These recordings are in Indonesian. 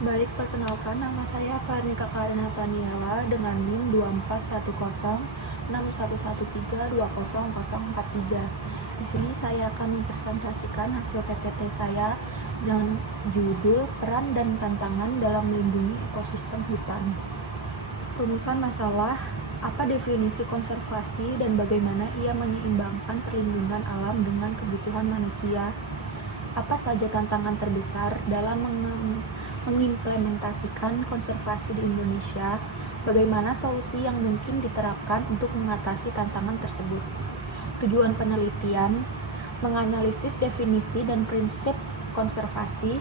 Baik, perkenalkan nama saya Farnika Karina Taniela dengan NIM 24106113200043. Di sini saya akan mempresentasikan hasil PPT saya dengan judul Peran dan Tantangan dalam Melindungi Ekosistem Hutan. Rumusan masalah: apa definisi konservasi dan bagaimana ia menyeimbangkan perlindungan alam dengan kebutuhan manusia? Apa saja tantangan terbesar dalam mengimplementasikan konservasi di Indonesia? Bagaimana solusi yang mungkin diterapkan untuk mengatasi tantangan tersebut? Tujuan penelitian: menganalisis definisi dan prinsip konservasi,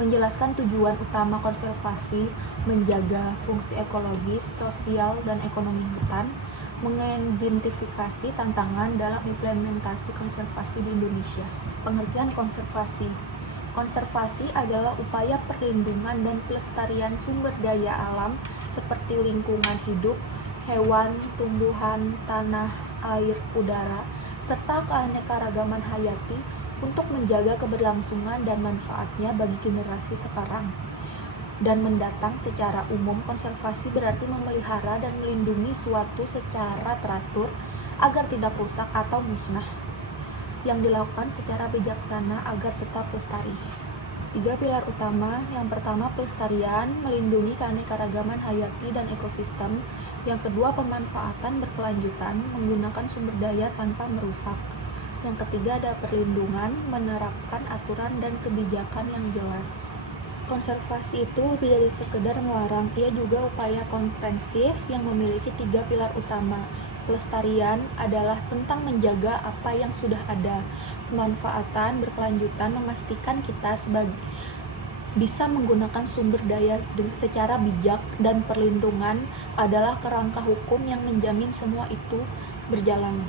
menjelaskan tujuan utama konservasi, menjaga fungsi ekologis, sosial, dan ekonomi hutan, mengidentifikasi tantangan dalam implementasi konservasi di Indonesia. Pengertian konservasi. Konservasi adalah upaya perlindungan dan pelestarian sumber daya alam seperti lingkungan hidup, hewan, tumbuhan, tanah, air, udara, serta keanekaragaman hayati untuk menjaga keberlangsungan dan manfaatnya bagi generasi sekarang dan mendatang. Secara umum, konservasi berarti memelihara dan melindungi suatu secara teratur agar tidak rusak atau musnah, yang dilakukan secara bijaksana agar tetap lestari. 3 pilar utama. Yang pertama, pelestarian, melindungi keanekaragaman hayati dan ekosistem. Yang kedua, pemanfaatan berkelanjutan, menggunakan sumber daya tanpa merusak. Yang ketiga, ada perlindungan, menerapkan aturan dan kebijakan yang jelas. Konservasi itu lebih dari sekedar melarang, ia juga upaya komprehensif yang memiliki 3 pilar utama. Pelestarian adalah tentang menjaga apa yang sudah ada. Pemanfaatan berkelanjutan memastikan kita bisa menggunakan sumber daya secara bijak, dan perlindungan adalah kerangka hukum yang menjamin semua itu berjalan.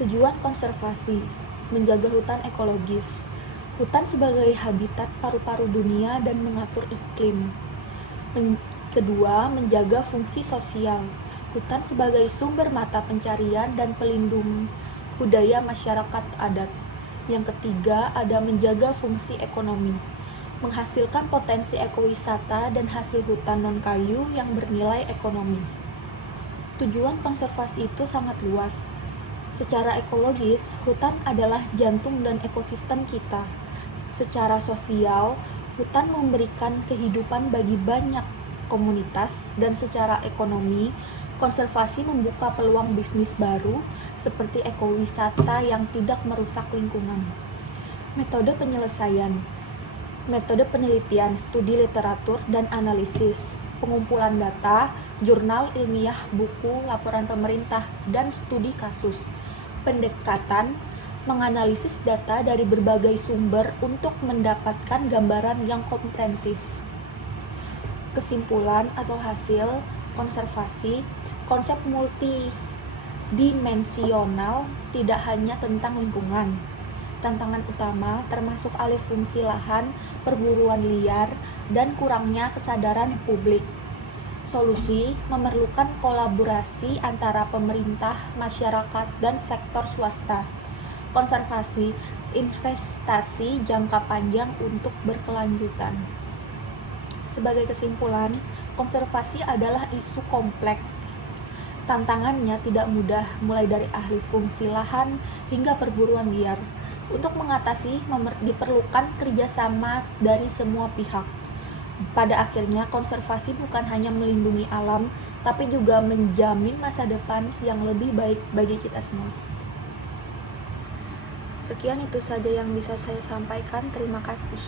Tujuan konservasi: menjaga hutan ekologis. Hutan sebagai habitat paru-paru dunia dan mengatur iklim. Kedua, menjaga fungsi sosial. Hutan sebagai sumber mata pencarian dan pelindung budaya masyarakat adat. Yang ketiga, ada menjaga fungsi ekonomi. Menghasilkan potensi ekowisata dan hasil hutan non-kayu yang bernilai ekonomi. Tujuan konservasi itu sangat luas. Secara ekologis, hutan adalah jantung dan ekosistem kita. Secara sosial, hutan memberikan kehidupan bagi banyak komunitas, dan secara ekonomi, konservasi membuka peluang bisnis baru seperti ekowisata yang tidak merusak lingkungan. Metode penyelesaian. Metode penelitian, studi literatur, dan analisis. Pengumpulan data, jurnal ilmiah, buku, laporan pemerintah, dan studi kasus. Pendekatan: menganalisis data dari berbagai sumber untuk mendapatkan gambaran yang komprehensif. Kesimpulan atau hasil konservasi: konsep multidimensional, tidak hanya tentang lingkungan. Tantangan utama termasuk alih fungsi lahan, perburuan liar, dan kurangnya kesadaran publik. Solusi: memerlukan kolaborasi antara pemerintah, masyarakat, dan sektor swasta. Konservasi: investasi jangka panjang untuk berkelanjutan. Sebagai kesimpulan, konservasi adalah isu kompleks. Tantangannya tidak mudah, mulai dari ahli fungsi lahan hingga perburuan liar. Untuk mengatasi diperlukan kerjasama dari semua pihak. Pada akhirnya, konservasi bukan hanya melindungi alam, tapi juga menjamin masa depan yang lebih baik bagi kita semua. Sekian itu saja yang bisa saya sampaikan. Terima kasih.